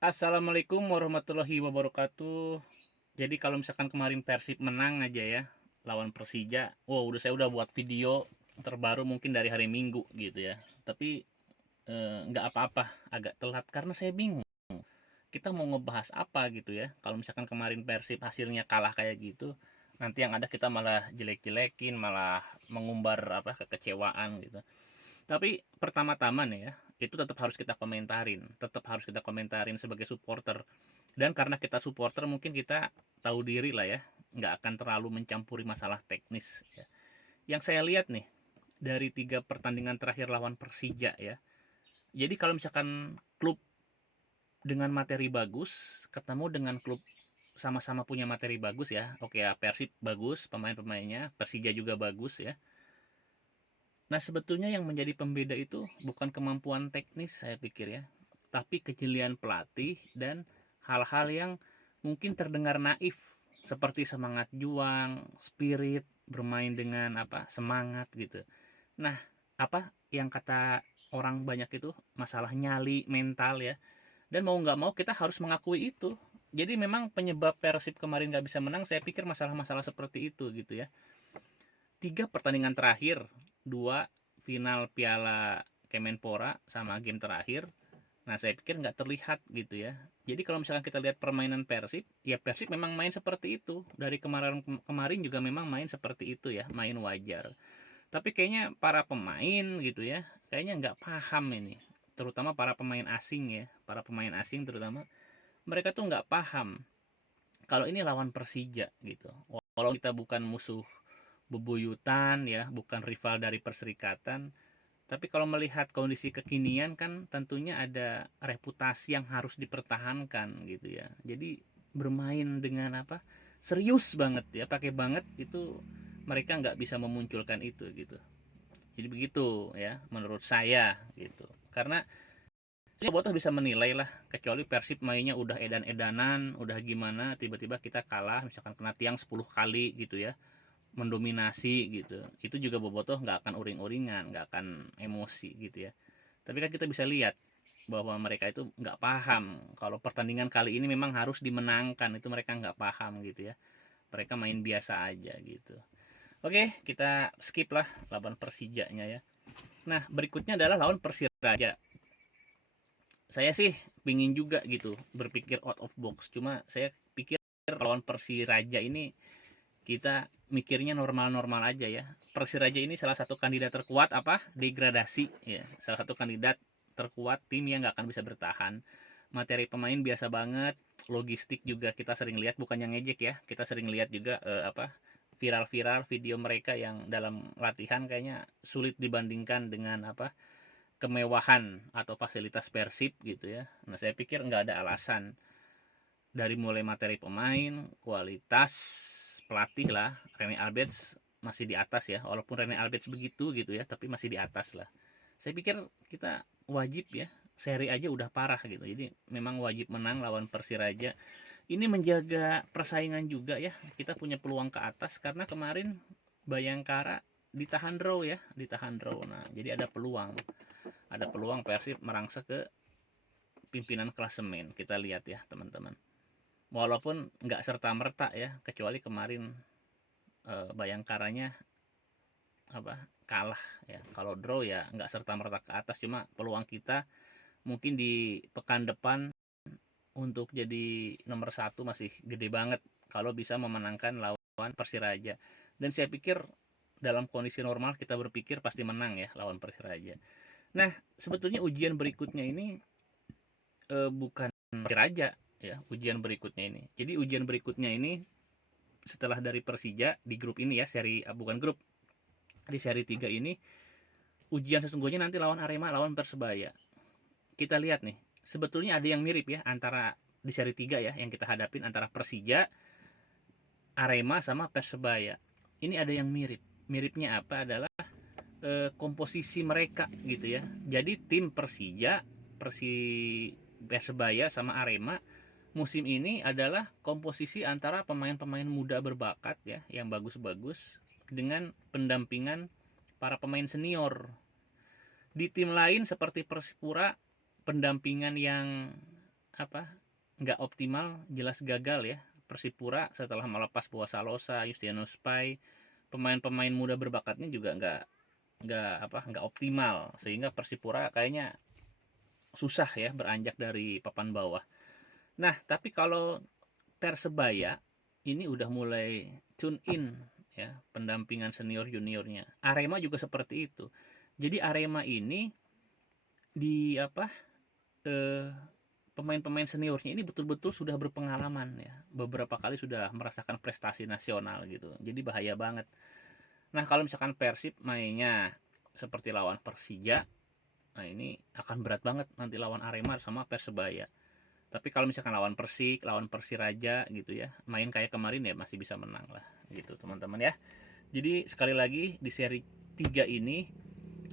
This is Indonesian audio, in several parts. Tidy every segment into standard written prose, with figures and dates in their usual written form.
Assalamualaikum warahmatullahi wabarakatuh. Jadi kalau misalkan kemarin Persib menang aja ya lawan Persija, wow saya udah buat video terbaru mungkin dari hari Minggu gitu ya. Tapi nggak apa-apa, agak telat karena saya bingung. Kita mau ngebahas apa gitu ya? Kalau misalkan kemarin Persib hasilnya kalah kayak gitu, nanti yang ada kita malah jelek-jelekin, malah mengumbar apa kekecewaan gitu. Tapi pertama-tama nih ya, itu tetap harus kita komentarin sebagai supporter. Dan karena kita supporter mungkin kita tahu diri lah ya, nggak akan terlalu mencampuri masalah teknis ya. Yang saya lihat nih dari 3 pertandingan terakhir lawan Persija ya, jadi kalau misalkan klub dengan materi bagus ketemu dengan klub sama-sama punya materi bagus ya, oke ya, Persib bagus pemain-pemainnya, Persija juga bagus ya. Nah, sebetulnya yang menjadi pembeda itu bukan kemampuan teknis saya pikir ya, tapi kejelian pelatih dan hal-hal yang mungkin terdengar naif seperti semangat juang, spirit, bermain dengan apa? Semangat gitu. Nah, apa yang kata orang banyak itu masalah nyali mental ya. Dan mau nggak mau kita harus mengakui itu. Jadi memang penyebab Persib kemarin nggak bisa menang, saya pikir masalah-masalah seperti itu gitu ya. 3 pertandingan terakhir, 2 final Piala Kemenpora sama game terakhir. Nah, saya pikir nggak terlihat gitu ya. Jadi kalau misalkan kita lihat permainan Persib, ya Persib memang main seperti itu. Dari kemarin kemarin juga memang main seperti itu ya, main wajar. Tapi kayaknya para pemain gitu ya, kayaknya nggak paham ini. Terutama para pemain asing ya, para pemain asing terutama mereka tuh nggak paham kalau ini lawan Persija gitu. Walau kita bukan musuh bebuyutan ya, bukan rival dari perserikatan, tapi kalau melihat kondisi kekinian kan tentunya ada reputasi yang harus dipertahankan gitu ya. Jadi bermain dengan apa? Serius banget ya, pakai banget itu mereka nggak bisa memunculkan itu gitu. Jadi begitu ya menurut saya gitu. Karena botoh bisa menilai lah, kecuali Persib mainnya udah edan-edanan, udah gimana, tiba-tiba kita kalah misalkan kena tiang 10 kali gitu ya, mendominasi gitu, itu juga bobotoh nggak akan uring-uringan, nggak akan emosi gitu ya. Tapi kan kita bisa lihat bahwa mereka itu nggak paham kalau pertandingan kali ini memang harus dimenangkan, itu mereka nggak paham gitu ya, mereka main biasa aja gitu. Oke, kita skip lah lawan Persijanya ya. Nah, berikutnya adalah lawan Persiraja. Saya sih pingin juga gitu berpikir out of box, cuma saya pikir lawan Persiraja ini kita mikirnya normal-normal aja ya. Persiraja ini salah satu kandidat terkuat apa? Degradasi ya. Salah satu kandidat terkuat tim yang nggak akan bisa bertahan. Materi pemain biasa banget, logistik juga kita sering lihat, bukannya ngejek ya. Kita sering lihat juga apa? Viral-viral video mereka yang dalam latihan kayaknya sulit dibandingkan dengan apa? Kemewahan atau fasilitas Persib gitu ya. Nah, saya pikir nggak ada alasan dari mulai materi pemain, kualitas pelatih lah, Rene Alberts masih di atas ya, walaupun Rene Alberts begitu gitu ya, tapi masih di atas lah. Saya pikir kita wajib ya, seri aja udah parah gitu, jadi memang wajib menang lawan Persiraja. Ini menjaga persaingan juga ya, kita punya peluang ke atas karena kemarin Bayangkara ditahan draw ya, ditahan draw. Nah, jadi ada peluang Persib merangsek ke pimpinan klasemen. Kita lihat ya teman-teman, walaupun nggak serta merta ya, kecuali kemarin Bayangkaranya apa kalah ya. Kalau draw ya nggak serta merta ke atas, cuma peluang kita mungkin di pekan depan untuk jadi nomor satu masih gede banget kalau bisa memenangkan lawan Persiraja. Dan saya pikir dalam kondisi normal kita berpikir pasti menang ya lawan Persiraja. Nah, sebetulnya ujian berikutnya ini bukan Persiraja ya, ujian berikutnya ini. Jadi ujian berikutnya ini setelah dari Persija di grup ini ya, seri bukan grup, di seri 3 ini ujian sesungguhnya nanti lawan Arema, lawan Persebaya. Kita lihat nih, sebetulnya ada yang mirip ya antara di seri 3 ya yang kita hadapin antara Persija, Arema sama Persebaya. Ini ada yang mirip. Miripnya apa adalah komposisi mereka gitu ya. Jadi tim Persija, Persebaya sama Arema musim ini adalah komposisi antara pemain-pemain muda berbakat ya yang bagus-bagus dengan pendampingan para pemain senior. Di tim lain seperti Persipura, pendampingan yang apa, nggak optimal, jelas gagal ya. Persipura setelah melepas Boa Salosa, Justinus Spai, pemain-pemain muda berbakatnya juga nggak optimal, sehingga Persipura kayaknya susah ya beranjak dari papan bawah. Nah, tapi kalau Persebaya ini udah mulai tune in ya, pendampingan senior juniornya. Arema juga seperti itu. Jadi Arema ini di apa, eh, pemain-pemain seniornya ini betul-betul sudah berpengalaman ya. Beberapa kali sudah merasakan prestasi nasional gitu. Jadi bahaya banget. Nah, kalau misalkan Persib mainnya seperti lawan Persija, nah ini akan berat banget nanti lawan Arema sama Persebaya. Tapi kalau misalkan lawan Persik, lawan Persiraja gitu ya, main kayak kemarin ya masih bisa menang lah gitu teman-teman ya. Jadi sekali lagi di seri 3 ini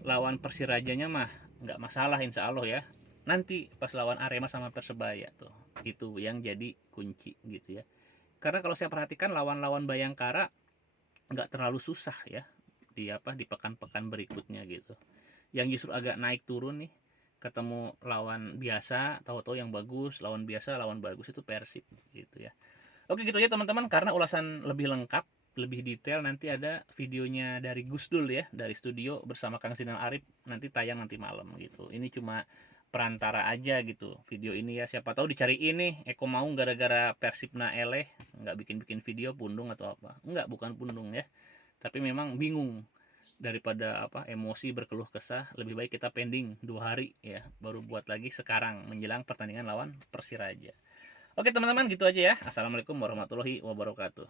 lawan Persirajanya mah nggak masalah insya Allah ya. Nanti pas lawan Arema sama Persebaya tuh, itu yang jadi kunci gitu ya. Karena kalau saya perhatikan lawan-lawan Bayangkara nggak terlalu susah ya di pekan-pekan berikutnya gitu. Yang justru agak naik turun nih, ketemu lawan biasa, tahu-tahu yang bagus, lawan biasa, lawan bagus itu Persib gitu ya. Oke gitu ya teman-teman, karena ulasan lebih lengkap, lebih detail nanti ada videonya dari Gusdul ya, dari studio bersama Kang Sinal Arif, nanti tayang nanti malam gitu. Ini cuma perantara aja gitu video ini ya, siapa tahu dicari ini Eko mau gara-gara Persibna eleh nggak bikin-bikin video pundung atau apa. Enggak, bukan pundung ya, tapi memang bingung daripada emosi berkeluh kesah, lebih baik kita pending 2 hari ya baru buat lagi sekarang menjelang pertandingan lawan Persiraja. Oke teman-teman gitu aja ya. Assalamualaikum warahmatullahi wabarakatuh.